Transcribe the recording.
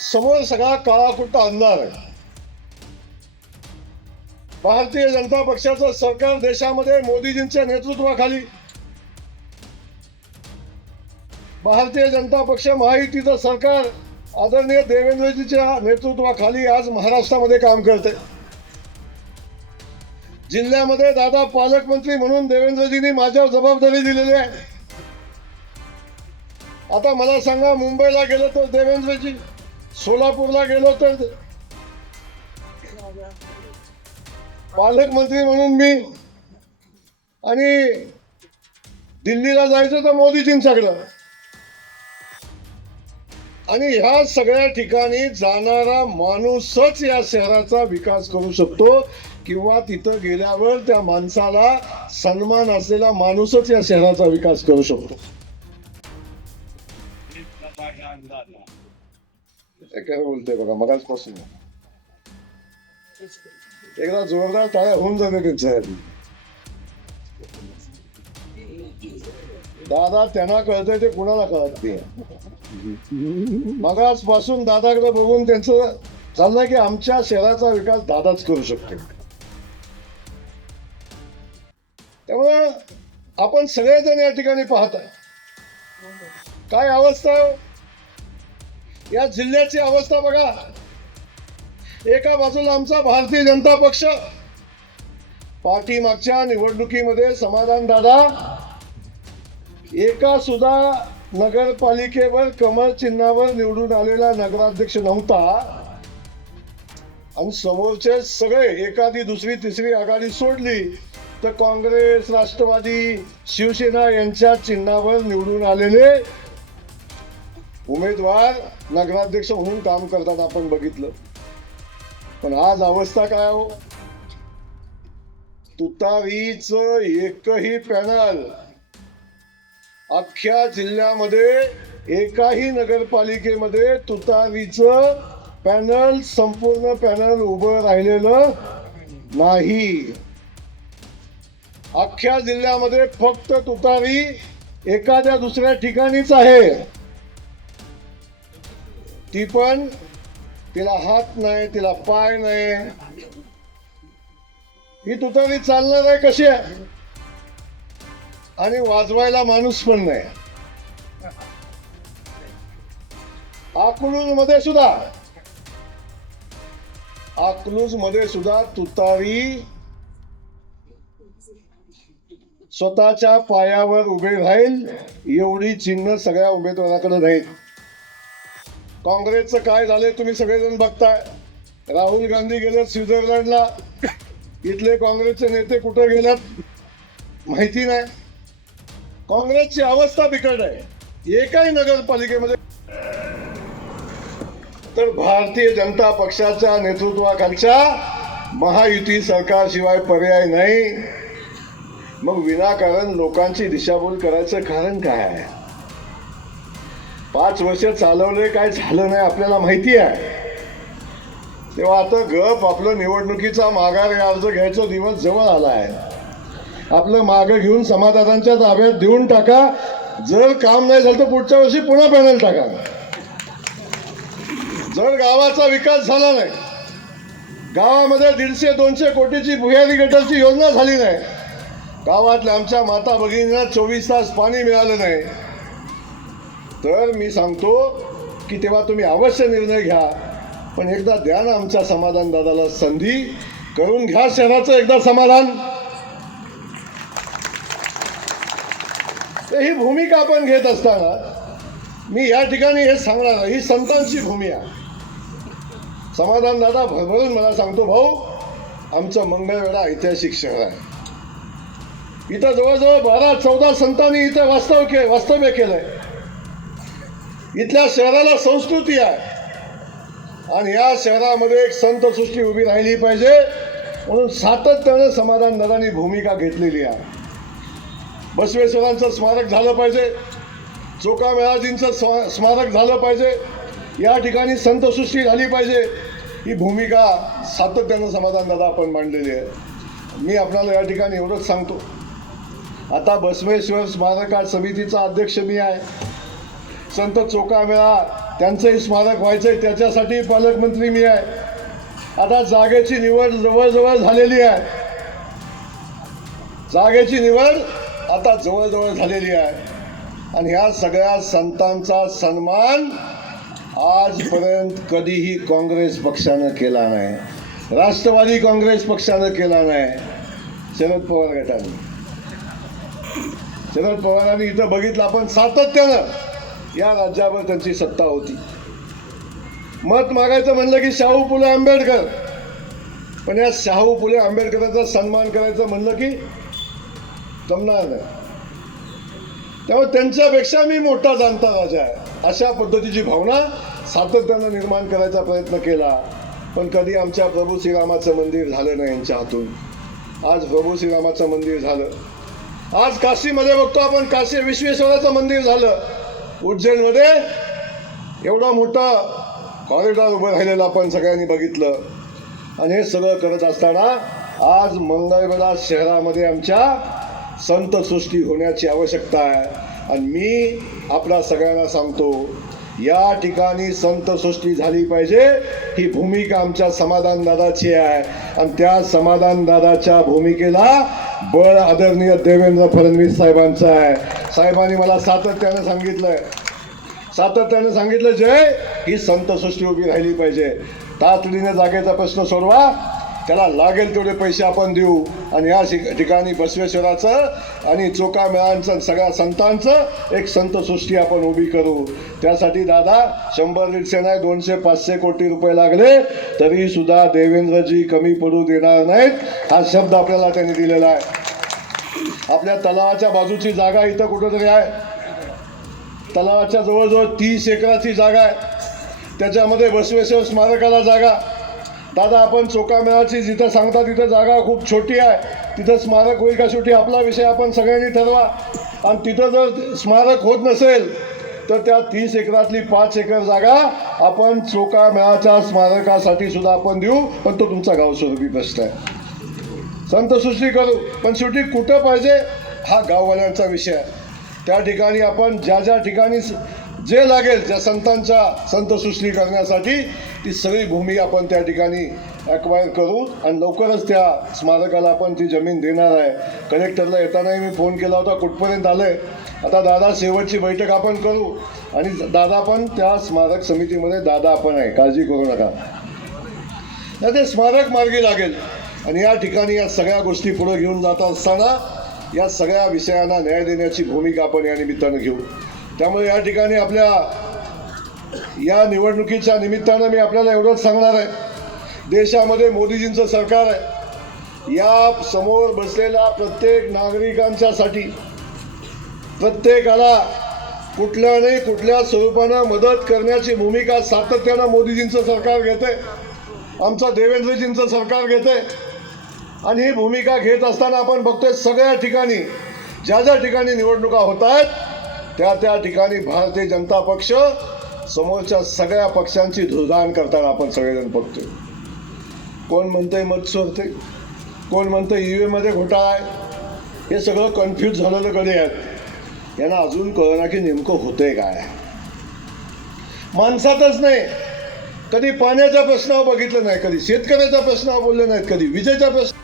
समोर सगळा काळाकुट्टा अंधार आहे. भारतीय जनता पक्षाचं सरकार देशामध्ये मोदीजींच्या नेतृत्वाखाली. भारतीय जनता पक्ष महायुतीचं सरकार आदरणीय देवेंद्रजीच्या नेतृत्वाखाली आज महाराष्ट्रामध्ये काम करते. जिल्ह्यामध्ये दादा पालकमंत्री म्हणून देवेंद्रजींनी माझ्यावर जबाबदारी दिलेली आहे. आता मला सांगा मुंबईला गेलं तर देवेंद्रजी सोलापूरला गेलो तर पालकमंत्री म्हणून मी आणि दिल्लीला जायचं तर मोदीजींच्याकडं. आणि ह्या सगळ्या ठिकाणी जाणारा माणूसच या शहराचा विकास करू शकतो किंवा तिथं गेल्यावर त्या माणसाला सन्मान असलेला माणूसच या शहराचा विकास करू शकतो. हे काय बोलते बघा मगाचपासून एकदा जोरदार टाळ्या होऊन जाते त्यांच्यासाठी दादा त्यांना कळतंय ते कुणाला कळत नाही मगाचपासून दादाकडे बघून त्यांचं चाललंय की आमच्या शहराचा विकास दादाच करू शकतो त्यामुळं आपण सगळेजण या ठिकाणी पाहत आहे काय अवस्था? या जिल्ह्याची अवस्था बघा. एका बाजूला आमचा भारतीय जनता पक्ष. पाठीमागच्या निवडणुकीमध्ये समाधान दादा. एका सुद्धा नगरपालिकेवर कमळ चिन्हावर निवडून आलेला नगराध्यक्ष नव्हता. आणि समोरचे सगळे एखादी दुसरी तिसरी आघाडी सोडली तर काँग्रेस राष्ट्रवादी शिवसेना यांच्या चिन्हावर निवडून आलेले उमेदवार नगराध्यक्ष म्हणून काम करतात आपण बघितलं. पण आज अवस्था काय हो? तुतारीच एकही पॅनल अख्ख्या जिल्ह्यामध्ये एकाही नगरपालिकेमध्ये तुतारीचं पॅनल संपूर्ण पॅनल उभं राहिलेलं नाही. अख्ख्या जिल्ह्यामध्ये फक्त तुतारी एखाद्या दुसऱ्या ठिकाणीच आहे. ती पण तिला हात नाही तिला पाय नाही. ही तुतारी चालणार आहे कशी आहे? आणि वाजवायला माणूस पण नाही. आकलूजमध्ये सुद्धा. आकलूजमध्ये सुद्धा तुतारी स्वतःच्या पायावर उभे राहील एवढी चिन्ह सगळ्या उमेदवाराकडे राहील. काँग्रेसचं काय झालंय तुम्ही सगळेजण बघताय. राहुल गांधी गेले स्वित्झर्लंडला. इथले काँग्रेसचे नेते कुठे गेलेत? माहिती नाही. काँग्रेसची अवस्था बिकट आहे. एकाही नगरपालिकेमध्ये तर भारतीय जनता पक्षाच्या नेतृत्वाखालच्या महायुती सरकारशिवाय पर्याय नाही. मग विनाकारण लोकांची दिशाभूल करायचं कारण काय आहे? पाच वर्ष चालवले काय झालं नाही आपल्याला माहिती आहे. तेव्हा आता गप आपलं निवडणुकीचा माघार अर्ज घ्यायचा दिवस जवळ आला आहे. आपलं मागं घेऊन समाधानांच्या ताब्यात देऊन टाका. जर काम नाही झालं तर पुढच्या वर्षी पुन्हा पॅनल टाका. जर गावाचा विकास झाला नाही गावामध्ये दीडशे दोनशे कोटीची भुयारी गटाची योजना झाली नाही गावातल्या आमच्या माता भगिनींना चोवीस तास पाणी मिळालं नाही तर मी सांगतो की तेव्हा तुम्ही अवश्य निर्णय घ्या. पण एकदा द्या ना आमच्या समाधान दादाला संधी. करून घ्या शहराचं एकदा समाधान. तर ही भूमिका आपण घेत असताना मी या ठिकाणी हे सांगणार ही संतांची भूमी आहे. समाधान दादा भरभरून मला सांगतो भाऊ आमचं मंगळवेढा ऐतिहासिक शहर आहे. इथं जवळजवळ बारा चौदा संतांनी इथं वास्तव के वास्तव्य केलंय. इथल्या शहराला संस्कृती आहे. आणि या शहरामध्ये एक संत सृष्टी उभी राहिली पाहिजे म्हणून सातत्यानं समाधान दादांनी भूमिका घेतलेली आहे. बसवेश्वरांचं स्मारक झालं पाहिजे चोकामेळाजींचं स्मा स्मारक झालं पाहिजे या ठिकाणी संतसृष्टी झाली पाहिजे ही भूमिका सातत्यानं समाधान दादा आपण मांडलेली आहे. मी आपल्याला या ठिकाणी एवढंच सांगतो. आता बसवेश्वर स्मारका समितीचा अध्यक्ष मी आहे. संत चोकामेळा त्यांचंही स्मारक व्हायचंय त्याच्यासाठी पालकमंत्री मी आहे. आता जागेची निवड जवळजवळ झालेली आहे. जागेची निवड आता जवळजवळ झालेली आहे. आणि ह्या सगळ्या संतांचा सन्मान आजपर्यंत कधीही काँग्रेस पक्षानं केला नाही. राष्ट्रवादी काँग्रेस पक्षानं केला नाही. शरद पवार गटाने. शरद पवारांनी इथं बघितलं आपण सातत्यानं. या राज्यावर त्यांची सत्ता होती. मत मागायचं म्हणलं की शाहू फुले आंबेडकर. पण या शाहू फुले आंबेडकरांचा सन्मान करायचं म्हणलं की जमणार नाही. त्यामुळे त्यांच्यापेक्षा मी मोठा जाणता राजा आहे. अशा पद्धतीची भावना सातत्यानं निर्माण करायचा प्रयत्न केला. पण कधी आमच्या प्रभू श्रीरामाचं मंदिर झालं नाही यांच्या हातून. आज प्रभू श्रीरामाचं मंदिर झालं. आज काशीमध्ये बघतो आपण काशी विश्वेश्वराचं मंदिर झालं. उज्जैनमध्ये एवढा मोठा कॉरिडॉर उभं राहिलेलं आपण सगळ्यांनी बघितलं. आणि हे सगळं करत असताना आज मंगळवेढा शहरामध्ये आमच्या संत सृष्टी होण्याची आवश्यकता आहे. आणि मी आपल्या सगळ्यांना सांगतो या ठिकाणी संत सृष्टी झाली पाहिजे ही भूमिका आमच्या समाधान दादाची आहे. आणि त्या समाधान दादाच्या भूमिकेला बळ आदरणीय देवेंद्र फडणवीस साहेबांचं आहे. साहेबांनी मला सातत्यानं सांगितलंय. सातत्यानं सांगितलं जय! ही संत सृष्टी उभी राहिली पाहिजे. तातडीने जागेचा प्रश्न सोडवा. त्याला लागेल तेवढे पैसे आपण देऊ. आणि या ठिकाणी बसवेश्वराचं आणि चोकामेळांचं सगळ्या संतांचं एक संत सृष्टी आपण उभी करू. त्यासाठी दादा शंभर दीडशे नाही दोनशे पाचशे कोटी रुपये लागले. तरी सुद्धा देवेंद्रजी कमी पडू देणार नाहीत. हा शब्द आपल्याला त्यांनी दिलेला आहे. आपल्या तलावाच्या बाजूची जागा इथं कुठंतरी आहे? तलावाच्या जवळजवळ तीस एकराची जागा आहे. त्याच्यामध्ये बसवेश्वर स्मारकाला जागा. दादा आपण चोकामेळाची जिथं सांगता तिथं जागा खूप छोटी आहे. तिथं स्मारक होईल का शेवटी आपला विषय आपण सगळ्यांनी ठरवा. आणि तिथं जर स्मारक होत नसेल तर त्या तीस एकरातली पाच एकर जागा आपण चोकामेळाच्या स्मारकासाठी सुद्धा आपण देऊ. पण तो तुमचा गावस्वरूपी प्रश्न आहे. संतसृष्टी करू. पण शेवटी कुठं पाहिजे? हा गाववाल्यांचा विषय आहे. त्या ठिकाणी आपण ज्या ज्या ठिकाणी जे लागेल ज्या संतांच्या संतसृष्टी करण्यासाठी ती सगळी भूमी आपण त्या ठिकाणी ॲक्वायर करू आणि लवकरच त्या स्मारकाला आपण ती जमीन देणार आहे. कलेक्टरला येतानाही मी फोन केला होता कुठपर्यंत आलं? आहे आता दादा शेवटची बैठक आपण करू आणि दादा पण त्या स्मारक समितीमध्ये दादा आपण आहे. काळजी करू नका. नाही ते स्मारक मार्गी लागेल आणि या ठिकाणी या सगळ्या गोष्टी पुढे घेऊन जात असताना या सगळ्या विषयांना न्याय देण्याची भूमिका आपण या निमित्तानं घेऊ. त्यामुळे या ठिकाणी आपल्या या निवडणुकीच्या निमित्तानं मी आपल्याला एवढंच सांगणार आहे. देशामध्ये मोदीजींचं सरकार आहे. या समोर बसलेल्या प्रत्येक नागरिकांच्यासाठी प्रत्येकाला कुठल्या कुठल्या स्वरूपानं मदत करण्याची भूमिका सातत्यानं मोदीजींचं सरकार घेते आमचं देवेंद्रजींचं सरकार घेते आणि ही भूमिका घेत असताना आपण बघतोय सगळ्या ठिकाणी ज्या ज्या ठिकाणी निवडणुका होत आहेत त्या त्या ठिकाणी भारतीय जनता पक्ष समोरच्या सगळ्या पक्षांची धुळदाण करताना आपण सगळेजण बघतोय. कोण म्हणतंय मत चोरते कोण म्हणतंय ई मध्ये घोटाळा आहे? हे सगळं कन्फ्यूज झालेलं कधी आहेत यांना अजून कळना की नेमकं होतंय काय. माणसातच नाही. कधी पाण्याच्या प्रश्नावर बघितलं नाही कधी शेतकऱ्याच्या प्रश्नावर बोलले नाहीत कधी विजेच्या प्रश्न